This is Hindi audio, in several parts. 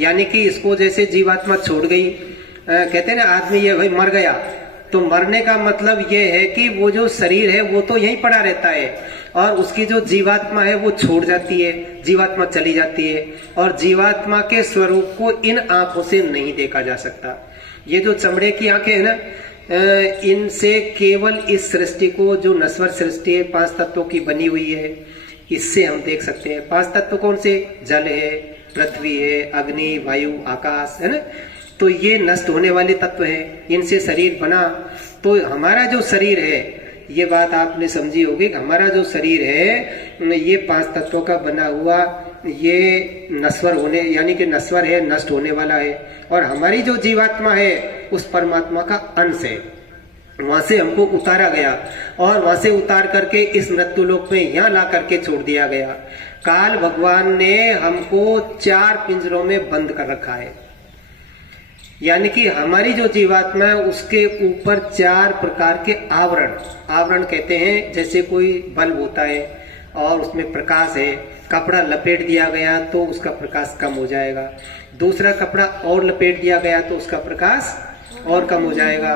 यानी कि इसको जैसे जीवात्मा छोड़ गई, कहते हैं ना आदमी ये भाई मर गया, तो मरने का मतलब ये है कि वो जो शरीर है वो तो यहीं पड़ा रहता है और उसकी जो जीवात्मा है वो छोड़ जाती है, जीवात्मा चली जाती है और जीवात्मा के स्वरूप को इन आंखों से नहीं देखा जा सकता। ये जो चमड़े की आंखें है ना, इनसे केवल इस सृष्टि को, जो नश्वर सृष्टि है 5 तत्वों की बनी हुई है, इससे हम देख सकते हैं। 5 तत्व कौन से? जल है, पृथ्वी है, अग्नि, वायु, आकाश, है ना। तो ये नष्ट होने वाले तत्व हैं, इनसे शरीर बना। तो हमारा जो शरीर है, ये बात आपने समझी होगी, हमारा जो शरीर है ये 5 तत्वों का बना हुआ, ये नश्वर होने यानी कि नश्वर है, नष्ट होने वाला है। और हमारी जो जीवात्मा है उस परमात्मा का अंश है। वहां से हमको उतारा गया और वहां से उतार करके इस मृत्यु लोक में यहाँ ला करके छोड़ दिया गया। काल भगवान ने हमको 4 पिंजरों में बंद कर रखा है, यानी कि हमारी जो जीवात्मा है उसके ऊपर 4 प्रकार के आवरण कहते हैं। जैसे कोई बल्ब होता है और उसमें प्रकाश है, कपड़ा लपेट दिया गया तो उसका प्रकाश कम हो जाएगा, दूसरा कपड़ा और लपेट दिया गया तो उसका प्रकाश और कम हो जाएगा,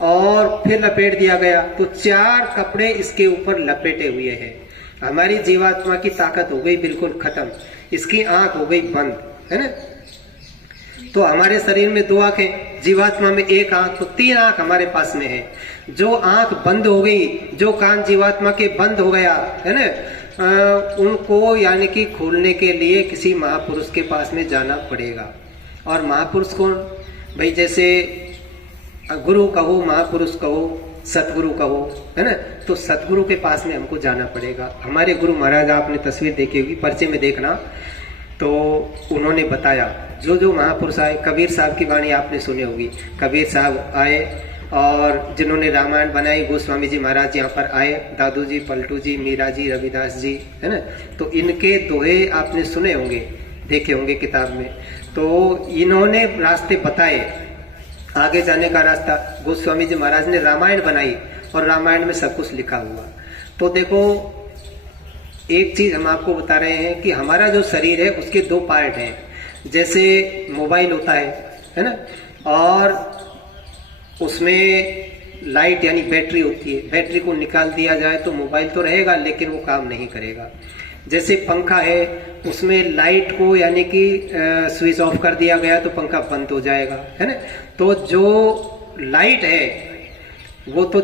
और फिर लपेट दिया गया तो 4 कपड़े इसके ऊपर लपेटे हुए हैं। हमारी जीवात्मा की ताकत हो गई बिल्कुल खत्म, इसकी आंख हो गई बंद, है ना। तो हमारे शरीर में 2 आंखें, जीवात्मा में 1 आंख, तो 3 आंख हमारे पास में है। जो आंख बंद हो गई, जो कान जीवात्मा के बंद हो गया, है ना, उनको यानी कि खोलने के लिए किसी महापुरुष के पास में जाना पड़ेगा। और महापुरुष कौन? भाई जैसे गुरु कहो, महापुरुष कहो, सतगुरु कहो, है ना। तो सतगुरु के पास में हमको जाना पड़ेगा। हमारे गुरु महाराज, आपने तस्वीर देखी होगी, पर्चे में देखना, तो उन्होंने बताया जो जो महापुरुष आए। कबीर साहब की वाणी आपने सुनी होगी, कबीर साहब आए और जिन्होंने रामायण बनाई, गोस्वामी जी महाराज यहाँ पर आए, दादू जी, पलटू जी, मीरा जी, रविदास जी, है ना। तो इनके दोहे आपने सुने होंगे, देखे होंगे किताब में। तो इन्होंने रास्ते बताए, आगे जाने का रास्ता। गोस्वामी जी महाराज ने रामायण बनाई और रामायण में सब कुछ लिखा हुआ। तो देखो, एक चीज हम आपको बता रहे हैं कि हमारा जो शरीर है उसके 2 पार्ट हैं। जैसे मोबाइल होता है ना, और उसमें लाइट यानी बैटरी होती है, बैटरी को निकाल दिया जाए तो मोबाइल तो रहेगा लेकिन वो काम नहीं करेगा। जैसे पंखा है, उसमें लाइट को यानी कि स्विच ऑफ कर दिया गया तो पंखा बंद हो जाएगा, है ना। तो जो लाइट है वो तो